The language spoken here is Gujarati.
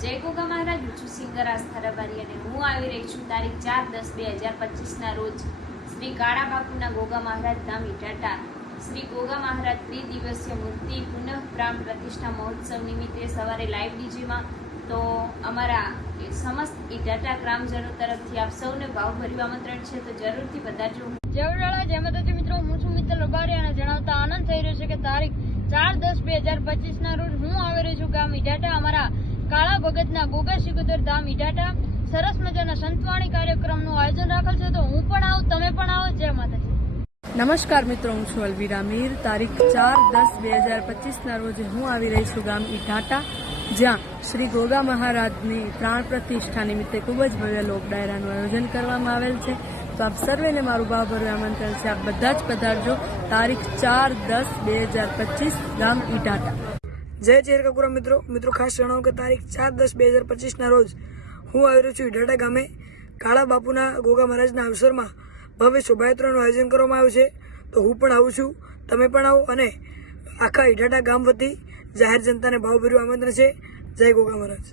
જય ગોગા મહારાજ, હું છું સિંગર આસ્થા રબારી અને હું આવી રહી છું તારીખ 4/10/2025 રોજ શ્રી કાળા બાપુના ગોગા મહારાજ ધામ ઇટાટા શ્રી ગોગા મહારાજ ત્રિદિવસીય મૂર્તિ પુનઃ પ્રાણ પ્રતિષ્ઠા મહોત્સવ નિમિત્તે સવારે લાઈવ ડીજેમાં તો અમારા સમસ્ત ઇટાટા ગ્રામજનો તરફથી આપ સૌને ભાવભર્યું આમંત્રણ છે, તો જરૂરથી પધારજો. જય વડાળા, જય માતાજી મિત્રો, હું છું મિત્ર રબારી અને જણાવતા આનંદ થઈ રહ્યો છે કે તારીખ 4/10/2025 રોજ હું આવી રહી છું ગામ ઇટાટા. અમારા કાળા ભગતના ગોગા શિકોતર ધામ ઇટાટા સરસ મજાના સંતવાણી કાર્યક્રમનું આયોજન રાખેલ છે, તો હું પણ આવું, તમે પણ આવો. જય માતાજી. નમસ્કાર મિત્રો, હું છું અલવીરા મીર. તારીખ 4/10/2025 રોજ હું આવી રહી છું ગામ ઇટાટા, જ્યાં શ્રી ગોગા મહારાજની પ્રાણ પ્રતિષ્ઠા નિમિત્તે ખૂબ જ ભવ્ય લોક ડાયરાનું આયોજન કરવામાં આવેલ છે. તો આપ સર્વેને મારું ભાવભર્યું આમંત્રણ છે, આપ બધા જ પધારજો. તારીખ 4/10/2025 ગામ ઇટાટા. જય ચેરકાપુરા મિત્રો ખાસ જણાવો કે તારીખ 4/10/2025 રોજ હું આવી રહ્યો છું ઇટાટા ગામે. કાળા બાપુના ગોગા મહારાજના અવસરમાં ભવ્ય શોભાયાત્રાનું આયોજન કરવામાં આવ્યું છે, તો હું પણ આવું છું, તમે પણ આવો અને આખા ઇટાટા ગામ વતી જાહેર જનતાને ભાવભર્યું આમંત્રણ છે. જય ગોગા મહારાજ.